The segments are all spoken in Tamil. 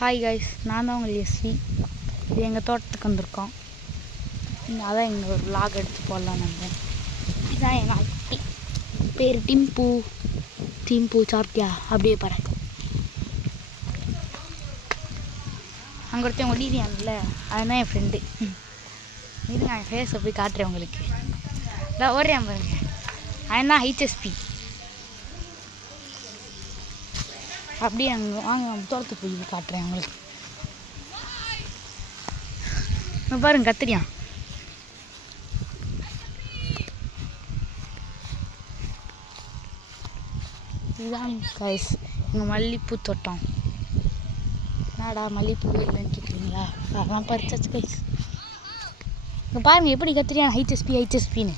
ஹாய் கைஸ், நான் தான் உங்கள் எஸ்வி. இது எங்கள் தோட்டத்துக்கு வந்திருக்கோம். அதான் எங்கள் ஒரு விலாக் எடுத்து போடலாம் நம்பேன். இதுதான் எங்கள் குட்டி பேர் டிம்பு சாப்பிட்டியா? அப்படியே பாரு. அங்கே ஒருத்தன் ஒடிதியான்ல, அதுதான் என் ஃப்ரெண்டு. இதுங்க என் ஃபேஸை போய் காட்டுறேன் உங்களுக்கு. இல்லை ஓடுறேன் பாருங்க, அவன் தான் ஹெச்எஸ்பி. அப்படியே அங்கே வாங்க தோட்டத்துக்கு போய் காட்டுறேன் உங்களுக்கு. பாருங்க கத்திரியான். இதுதான் கைஸ் எங்கள் மல்லிகைப்பூ தோட்டம். என்னடா மல்லிகைப்பூ இல்லைன்னு கேட்குறீங்களா? அதெல்லாம் பறிச்சாச்சு கைஸ். இங்கே பாருங்கள் எப்படி கத்திரியான் ஹெச்எஸ்பின்னு.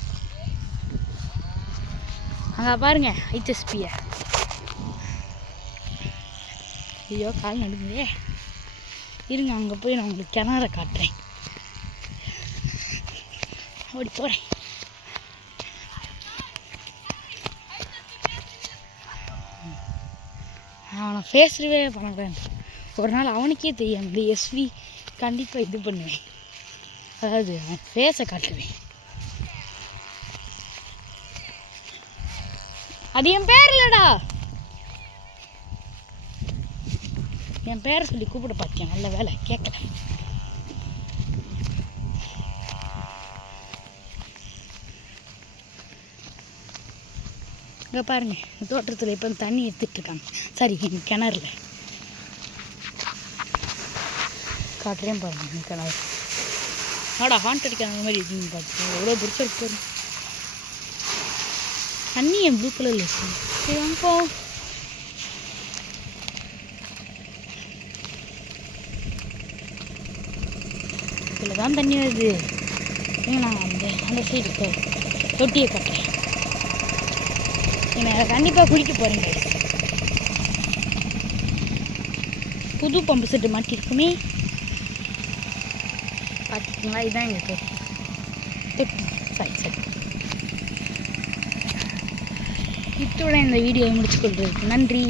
அங்கே பாருங்க ஹெச்எஸ்பியை. ஐயோ கால் நடுங்குதே. இருங்க அங்கே போய் நான் உங்களுக்கு கிணற காட்டுறேன். ஓடி போகிறேன். அவனை பேசவே பண்ணுறேன். ஒரு நாள் அவனுக்கே தெரியும் அப்படி எஸ்வி கண்டிப்பாக இது பண்ணுவேன். அதாவது அவன் ஃபேஸை காட்டுவேன். அது என் பேர் இல்லைடா. என் பேரை சொல்லி கூப்பிட பார்த்தேன். நல்ல வேலை கேட்கல. இங்கே பாருங்க, தோட்டத்தில் இப்போ தண்ணி எடுத்துட்ருக்காங்க. சரி, எங்கள் கிணறுல காட்டுறேன் பாருங்க. எங்கள் கிணறு ஆடா ஹாண்ட் அடிக்கிற மாதிரி இருக்குன்னு பார்த்து எவ்வளோ பிடிச்ச இருக்கு. தண்ணி என் ப்ளூ கலரில் இருக்கு. சரி வாங்க போ. இதில் தான் தண்ணி வருது. நான் அந்த சைடு தொட்டியை கட்டுறேன். என்னை கண்டிப்பாக குளிக்க போகிறேங்க. புது பம்பு செட்டு மாட்டிருக்குமே பார்த்துக்கிங்களா? இதுதான் எங்கள் தொட்டி. சரி இத்துடன் இந்த வீடியோவை முடிச்சுக்கொள்கிறதுக்கு நன்றி.